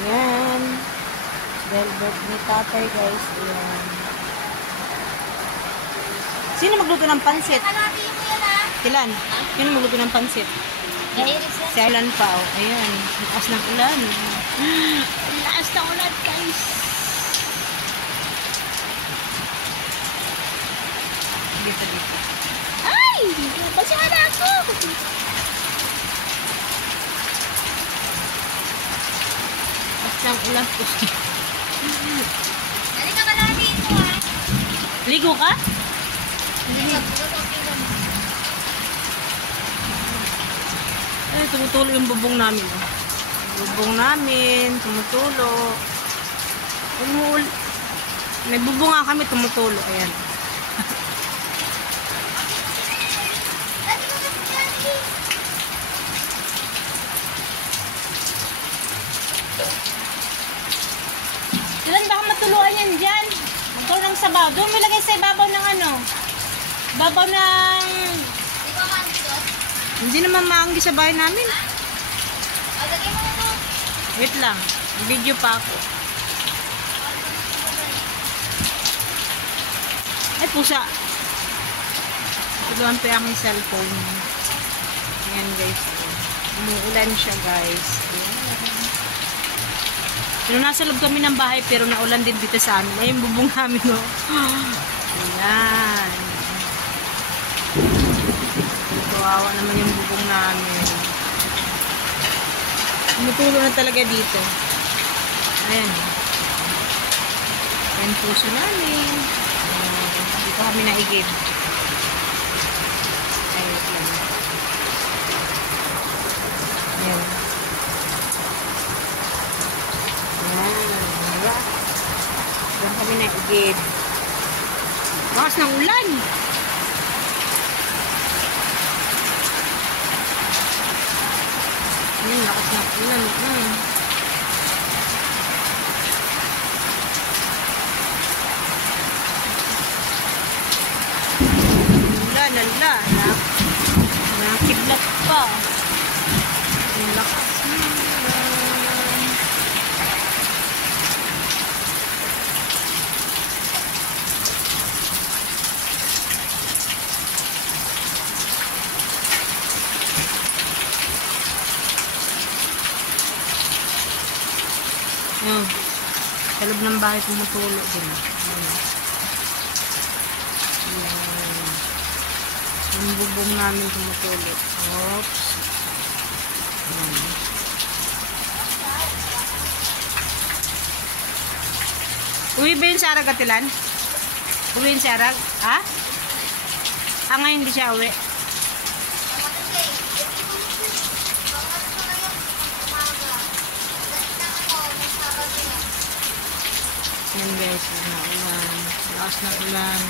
Ayan. Velvet ni tatay, guys. Ayan. Sino magluto ng pansit? Ilan? Sino magluto ng pansit? Si Ilan pa, oh. Ayan. Lakas ng ulan. Lakas ng ulan, guys. Dito. Ay! Pasya na ako! Lakas ng ulan po. Dali ka malali ito, ha? Ligo ka? Ay, tumutulo yung bubong namin. Oh. Bubong namin, tumutulo. May bubong nga kami, tumutulo. Ayan. Ilan baka matuluan yan dyan? Magkaroon ng sabaw. Doon may lagay sa ibabaw ng ano? Ibabaw ng... Di ba maanggo? Hindi naman maanggi sa bahay namin. Lagay mo na ito. Wait lang. Video pa ako. Ay, pusa. Tuluan pa yung aking cellphone. Ayan, guys. Umuulan siya, guys. Ayan. Pero nasa loob kami ng bahay, pero naulan din dito sa amin. Ay, yung bubong namin, oh. Ayan. Kawawa naman yung bubong namin. Tumutulo na talaga dito. Ayan. Ayan puso namin. Dito kami naigib. Ayun lang. Ayan. Ayan. Dito kami naigib. Bakas ng ulan. Ayan, lakas ng ulan. Lala. Nakiblat pa. Ang lakas ng ulan. Ayan. Sa loob ng bahay tumutulo din. Ayan. Yung bubong namin tumutulo. Oops. Ayan. Uwi ba yung sarag, Atilan? Uwi yung sarag? Ha? Ngayon hindi siya uwi. Yan guys, ulan. Lakas na ulan.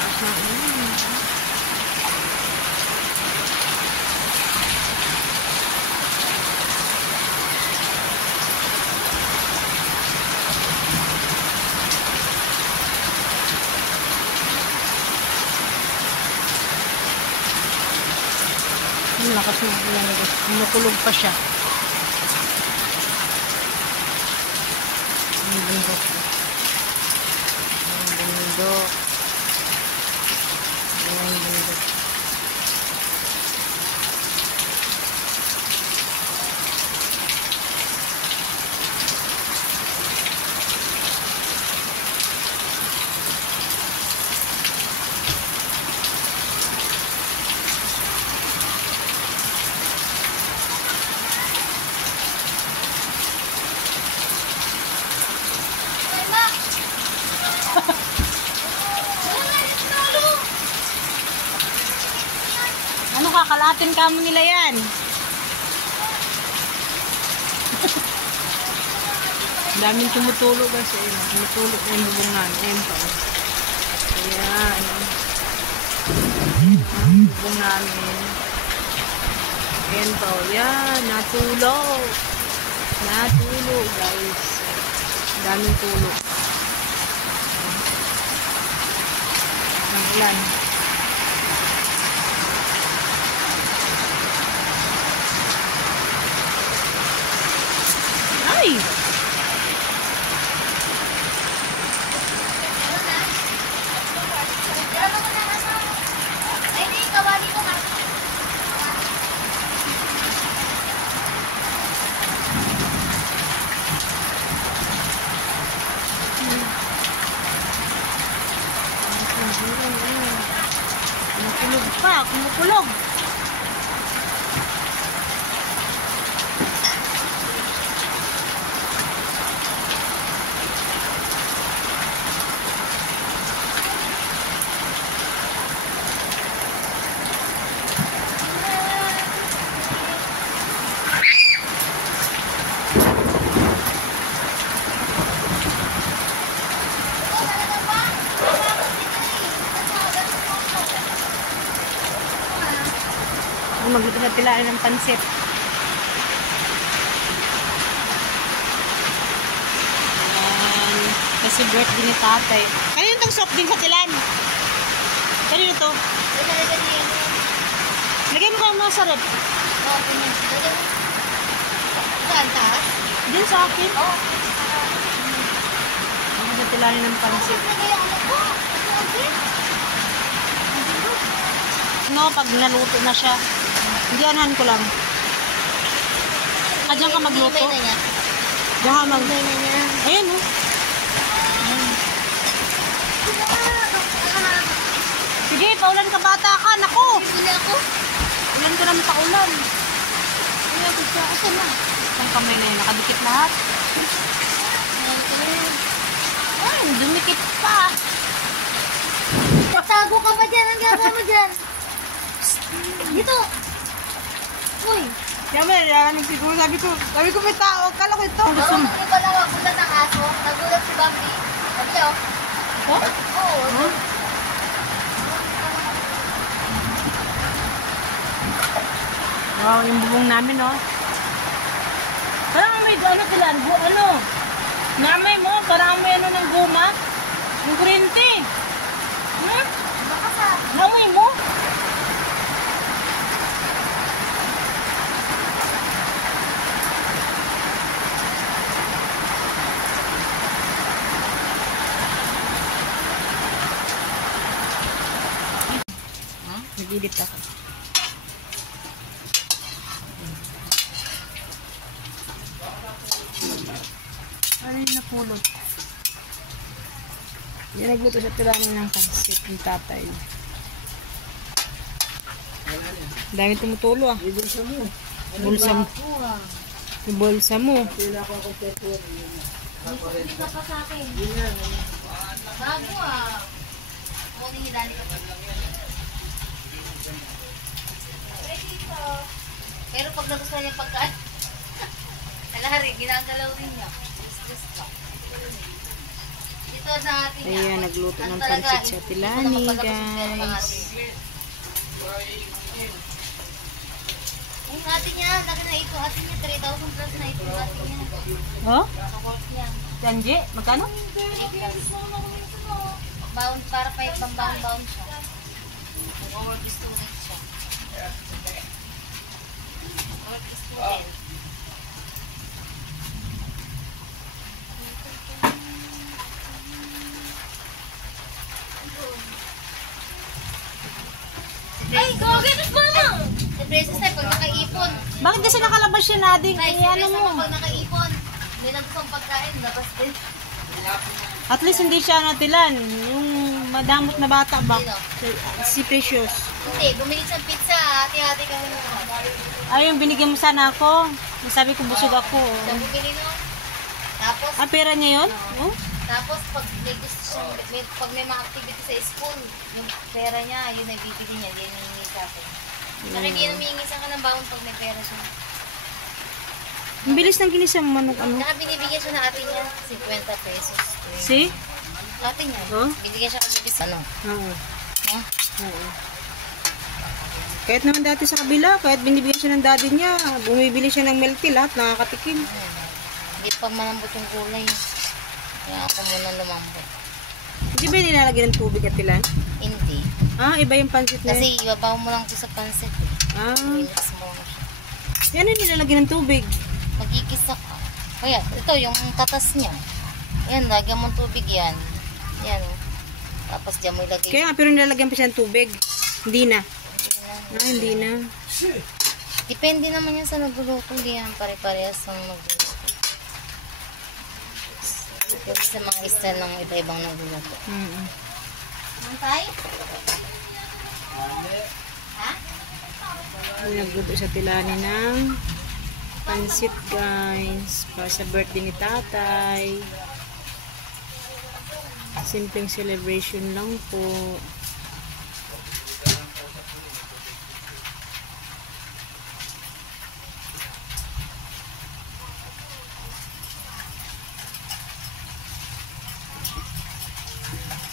Lakas na ulan. Ang lakas ng ulan guys. Kumukulog pa siya. Ang bundok. Ang bundok. Ang bundok. Ano kakalatin ka mo nila yan? Daming tumutulo guys. Ayun, tumutulo na yung bubungan. Ayun pa. Ayan. Bubong namin. Ayun pa. Ayan. Natulo. Natulo guys. Daming tulo. ulan. Ay! Ay, di, kawali ko nga. Kumukulog pa, kumukulog. Magluto na tilaan ng pansit. Kasi birthday ni tatay. Kanino itong soft drink sa tilan? Kanino to? Lagay mo kayo mga sarap. Saan taas? Diyan sa akin. Sa tilaan ng pansit. No, pag naluto na siya. Diyanan ko lang. Diyan ka magluto. Diyan ka magluto. Ayan o. Sige, paulan ka bata ka. Naku! Bili ako. Ulan ka naman paulan. Ay, gusto ako sa na. Ang kamay na yun, nakadikit lahat. Ay, dumikit pa. Tago ka pa dyan. Ang gagawa mo dyan. Dito. Uy. Narinig siguro. Sabi ko may tao. Kala ko ito. Gusto mo. Hindi ba nawagulat ng aso? Nagulat si Bambi. Sabi oh. Oh? Oo. Wow, yung bubong namin, oh. Parang may tilan, namay mo, parang may ng guma. Yung kuryente. Baka sa... Namoy mo. Nag-edit ako. Ano yung napulot? Yan, nagluto sa tiranin ng pansit ng tatay. Dami tumutulo ah. Bulsa mo. Bulsa mo. Bulsa mo. Hindi ka pa sa akin. Bago ah. Mukhang hinali ka pa. Pero pag nagustuhan niya pagkaan, alahari, ginagalaw din niya. Dito sa atin niya. Ayan, nagluto ng pansit sa Tilani, guys. Yung atin niya, laki na ito. Atin niya, 3,000 plus na ito. Atin niya. Oh? Yan. Janji? Magkano? Bound, para pa yung pang-bound siya. Nag-work student siya. Work student. Ay, gagawin mo mama! Si Princess na, pag nakaipon. Bakit kasi nakalabas siya natin? Ay, si Ano Princess mo? na, pag nakaipon. Hindi na gusto ang pagkain, labas din. At least hindi siya natilan. Yung madamot na bata ba? Sino? Si Precious. Hindi, bumili sa pizza. Hati-hati kami mo. Ayun, binigyan mo sana ako. Sabi ko busog ako. Siya bumili nun. Tapos, Ah, pera niya yun? Oh? tapos pag may gusto siyang, pag may mga activity sa school, yung pera niya, yun ay bibili niya, hindi nangingi sa akin. Saka hindi namingi sa akin ng baon pag may pera siya. Ang bilis ng kinis ng manok, ano? Saka binibigyan siya ng ate niya, 50 pesos. Si? Ate niya, Oh? binigyan siya kagabi sa ano. Oo. Ha? Oo. Kahit naman dati sa kabila, kahit binibigyan siya ng daddy niya, bumibili siya ng milk tea, lahat nakakatikim. Hindi pa malambot yung gulay. Kaya ako muna lumambot. Hindi ba nilalagyan ng tubig at tilan? Hindi. Ah, iba yung pansit na Kasi ibabaw mo lang ito sa pansit. Ah. I-mix mo na siya. Yan yung nilalagyan ng tubig. Magkikisa ka. Kaya, ito yung katas niya. Yan, lagyan mo ng tubig yan. Yan. Tapos dyan mo ilagay. Kaya nga, pero nilalagyan pa siya ng tubig. Hindi na. Ah, hindi na. Depende naman yan sa nagluluto. Hindi yan pare-parehas ng nagluluto. Depende sa mga style ng iba-ibang nagluluto. Mantay? Ha? Nagluto sa tilani ng pansit, guys. Para sa birthday ni tatay. Simpleng celebration lang po.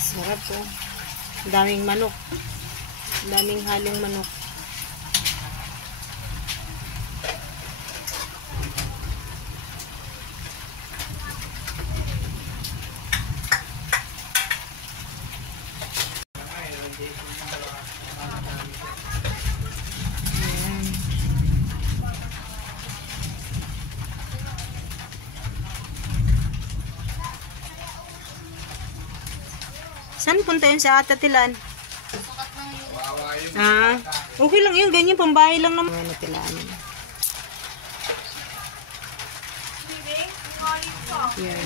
Sarap po. Daming manok. Daming halong manok. Ayan. Saan punta yun sa Atatilan? Sukat lang yun. Ah, okay lang yun. Ganyan, pambahay lang naman. Ano tilaan. Yan.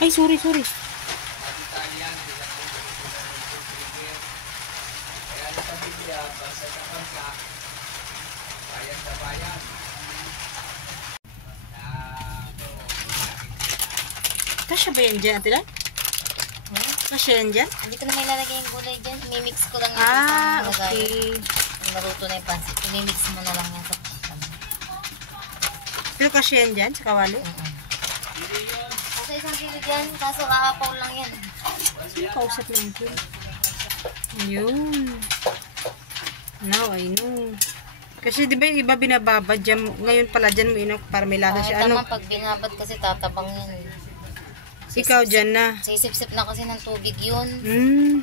Ay, sorry. Kasya ba yan dyan, Ate Lan? Kasya yan dyan? Hindi ko na may lalagay yung gulay dyan. Mimix ko lang yung Ah, isang lagay. okay. Yung naruto na yung pansit. Mimix mo na lang yan sa pan. Pero kasya yan dyan, sa kawali? Kasi isang kilo dyan, kaso kakapaw lang yan. Sino kausap ng ito? Ayun. Now, I know. Kasi di ba yung iba binababad dyan, ngayon pala dyan mo inok para may lasa siya. Ano? Tama, pag binabad kasi tatabang yan. Ikaw dyan na. Sisip-sip na kasi ng tubig yun.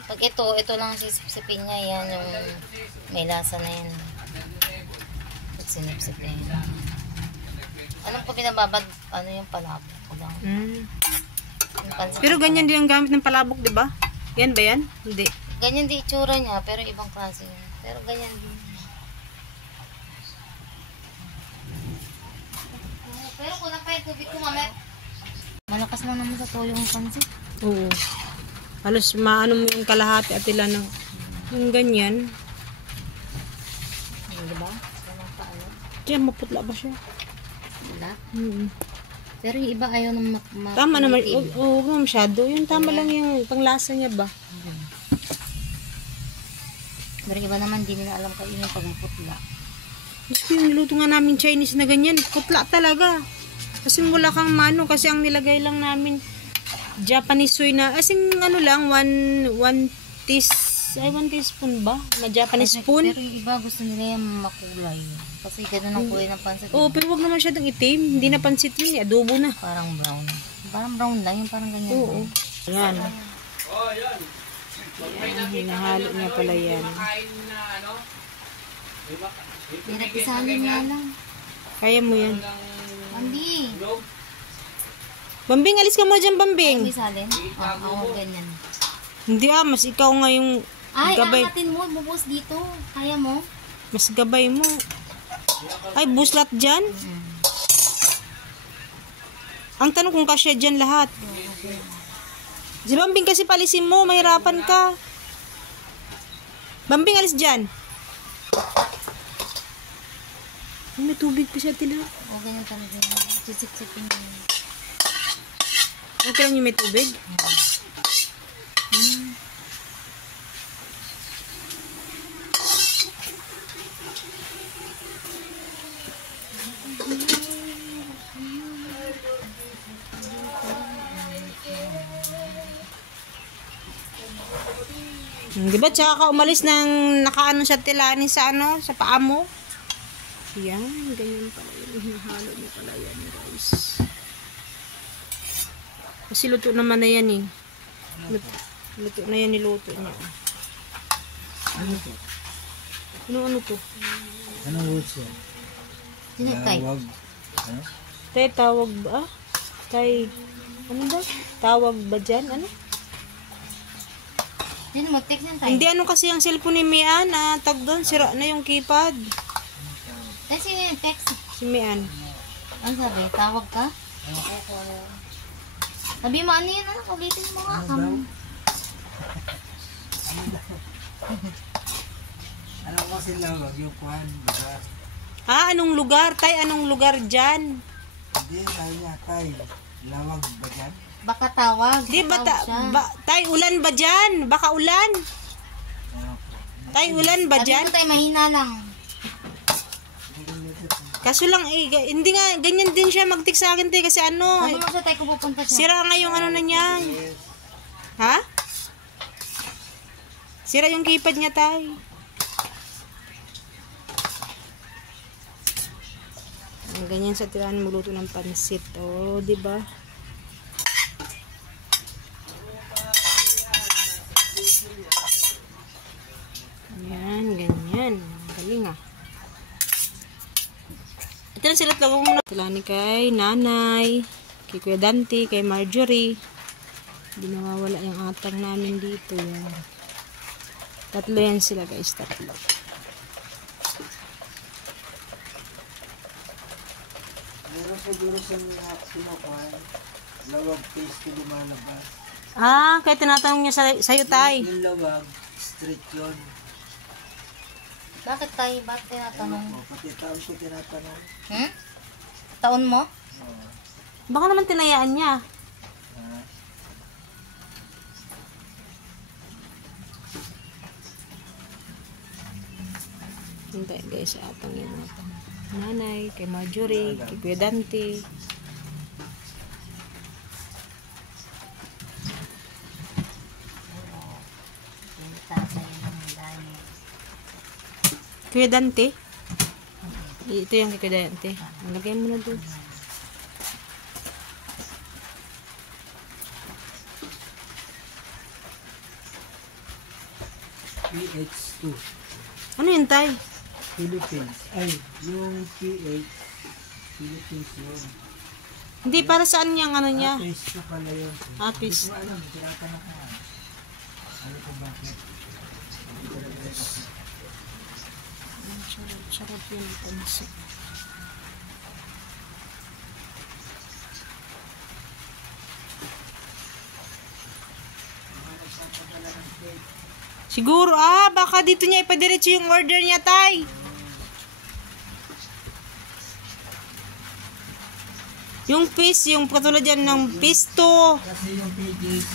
Pag ito lang sisip-sipin niya, yan yung may lasa na yan. Pag sinip-sip na yan. Anong pag binababad, ano yung palabok ko lang. Yung pansit. Pero ganyan din ang gamit ng palabok, di ba? Yan ba yan? Hindi. Ganyan di itsura niya, pero ibang klase yun. Pero ganyan din. Pero kulang pa yung tubig ko, mamaya. Malakas lang naman sa toyo yung pansit. Oo. Halos maano mo yung kalahati at ilan ng yung ganyan. Diba? Ganun pa ano? Diyan, maputla ba siya? Wala. Mm. Pero yung iba ayaw nang Tama naman. Oo, masyado. Yung tama lang yung panglasa niya ba? Pero iba naman, di nila alam kainin pag maputla. Gusto yung niluto nga namin Chinese na ganyan. Putla talaga. Kasi wala kang mano. Kasi ang nilagay lang namin Japanese soy na. As in, ano lang, one teaspoon ba? Na Japanese spoon. Pero yung iba gusto nila yung makulay. Kasi gano'n ang kulay ng pansit. Oo, pero wag naman siya itim. Hindi na pansit yun. Adobo na. Parang brown. Parang brown lang. Yung parang ganyan. Oo. Ayan. Hinahalo niya pala yan. Hirap isalin niya lang. Kaya mo yan. Andi. Bambing, alis ka mo dyan, Bambing. May salin? Oo, ganyan. Hindi mas ikaw nga yung Ay, gabay. angatin mo. Bubos dito. Kaya mo? Mas gabay mo. Ay, buslat dyan. Ang tanong kung kasya dyan lahat. Si Bambing kasi palisin mo, mahirapan ka. Bambing, alis dyan. May tubig pa siya, tila. Oo, ganyan talaga. Sisip-sipin mo. Okay lang yung may tubig? Di ba? Tsaka ka umalis ng nakaano sa tilani sa ano, sa paa mo. Yan, ganyan pala yun. Hinahalo niyo pala yan, guys. Kasi luto naman na yan eh. Luto na yan, niluto niya. Ano to? Ano to? Anong words yan? Sinitay. Tawag. Ano? Tay, tawag ba? Tay, ano ba? Tawag ba dyan? Ano? Yan mo, text yan tayo. Hindi, ano kasi ang cellphone ni Mian, tag doon, sira na yung keypad. Ay, sino yung text? Si Mian. Ano sabi? Tawag ka? Sabi mo, ano yun? Ano? Ulitin mo nga. Ano kasi lawag yung kuhan, diba? Anong lugar? Tay, anong lugar dyan? Hindi, sabi niya, tay, lawag ba dyan? Baka tawag. Di ba, Tawag siya. tay, ulan ba dyan? Baka ulan? Tay, ulan ba Sabi dyan? ko tayo, mahina lang. Kaso lang, hindi nga, ganyan din siya mag-text sa akin, tay, kasi ano, Sabi mo siya tayo kung pupunta siya. sira nga yung ano na niya. Ha? Sira yung keypad niya, tay. Ganyan sa tirahan magluto ng pansit. Oh, di ba? Yan, ganyan. Galing ah. Ito na sila tawag muna. Tilani kay nanay, kay Kuya Dante, kay Marjorie. Hindi nawawala yung atang namin dito. Yan. Tatlo yan sila guys, tatlo. Meron siguro sa pinukuhan, lawag paste lumalabas. Kaya tinatanong niya sa'yo, tay. Yung lawag, straight yun. Bakit tayo? Bakit tinatanong? O, pati taon ko tinatanong. Hmm? Taon mo? Oo. Baka naman tinayaan niya. Hintay guys, atang yan natin. Nanay, kay Marjorie, kay Kuya Dante. Tatay ng dami. Kuya Dante? Ito yung kay Kuya Dante. Lagyan mo na doon. PH2. Ano yun, tay? Philippines. Ay, yung PH, Philippines yun. Hindi, para saan yung ano niya? Paste ko pala yun. Apis. Hindi ko alam, tinatanong ko nga. Ano ko bakit? Sarap yung pansit. Siguro, baka dito niya ipadiretso yung order niya, tay. Yung fish, yung katulad yan ng pisto. Kasi yung PJC,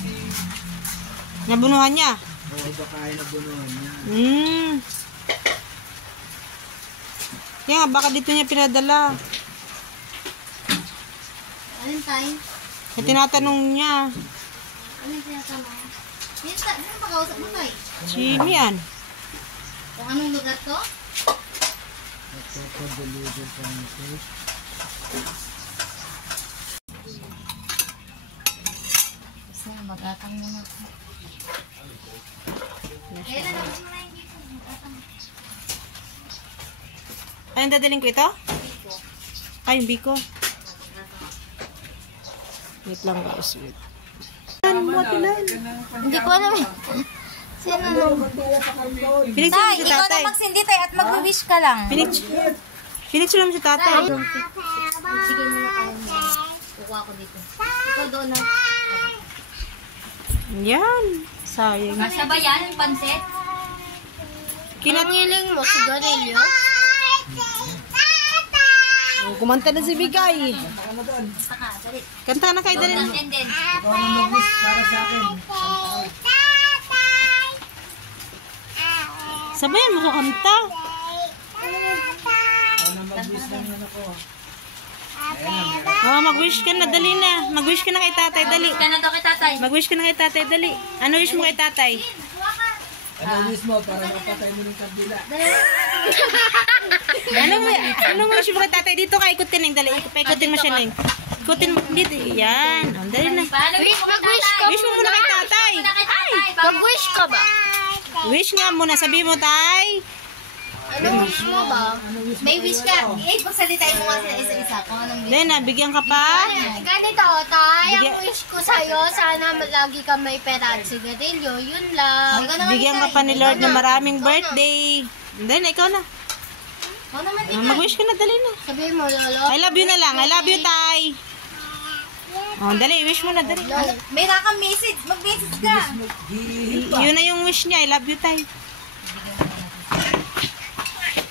Nabunuhan niya. baka ay nabunuhan niya. Kaya nga, baka dito niya pinadala. Alin tayo? Kaya tinatanong niya. Alin tinatanong? Ano ba kausap mo tayo? Si Mian. Kung anong lugar to? Nagpapadeliver ka ng fish. Kasi mag-atang muna ako. Kailan naman mo na hindi ko mag-atang? Anong dadaling ko ito? Biko. Ay, yung biko. Wait lang guys, wait. Hindi ko alam eh. Sino nung? Pinicture Tay, mo si ikaw tatay. na magsindi tayo at mag-wish ka lang. Pinicture mo si tatay. Sige muna tayo. Kukuha ko dito. Ikaw doon na. Yan. Sayang. Nasa ba yan yung pansit? Kinangiling mo si Garillo. Kumanta na si Bigay. Basta ka, dali. Kanta na kay Dalin. And then, Ikaw na mag-wish para sa akin. Sabayan mo sa kanta. Ikaw na mag-wish ng ano ko. Mag-wish ka na, dali na. Mag-wish ka na kay tatay, dali. ka na daw kay tatay. Mag-wish ka na kay tatay, dali. Ano wish mo kay tatay? Ano wish mo para mapatay mo ng kandila? Anong wish mo kay tatay? Dito ka, ikutin Neng. Dali, paikutin mo siya Neng. Ikutin mo dito. Yan. Oh, dali na. Mag-wish ka. Wish mo muna kay tatay. Mag-wish ka ba? Wish nga muna. Sabi mo, tay. Anong wish mo ba? May wish ka. Pagsalitain mo nga sila isa-isa kung anong wish. Dali na, bigyan ka pa. Ganito, tay. Bigyan- Ang wish ko sa'yo, sana lagi ka may pera at sigarilyo. Yun lang. Bigyan ka pa ni Lord ng maraming birthday. Dali na, ikaw na. Ano naman din? Mag-wish ka na, dali na. Sabihin mo, lolo. I love you na lang. I love you, tay. Oh, dali, wish mo na, dali. May nakang message. Mag-message ka. Yun na yung wish niya. I love you, tay.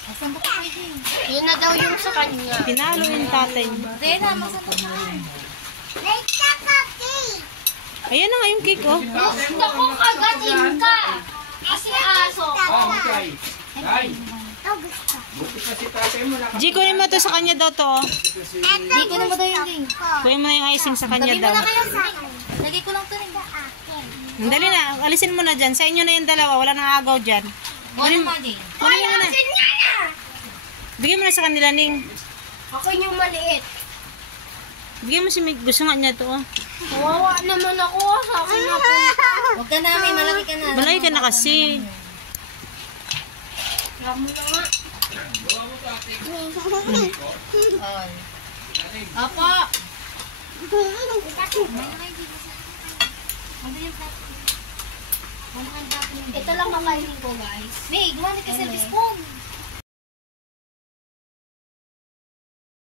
Asan ba ka pwede? Yun na daw yung sa kanya. Pinalo yung tatay niya. Rena, masan ba ka? Ayan na nga yung cake, oh. Gusto ko kagatin ka. Kasi aso. G, kunin mo to sa kanya daw to, oh. Hindi ko na ba daw yung ring? Kunin mo na yung icing sa kanya Sabi mo daw. na kayo. Lagay ko lang to rin. Dali na, alisin mo na dyan. Sa inyo na yung dalawa. Wala nang agaw dyan. Ano mo din? Kunin mo na. Bigyan mo na sa kanila, Ning. Ako yung maliit. Bigyan mo si Mig. Gusto nga niya to, oh. Kawawa naman ako. Sa akin na po. Huwag ka na, may malaki ka na. Malay ka na kasi. Wala mo na nga. On. Apo! Ito lang kakainin ko, guys. May, gumamit ka sa spoon.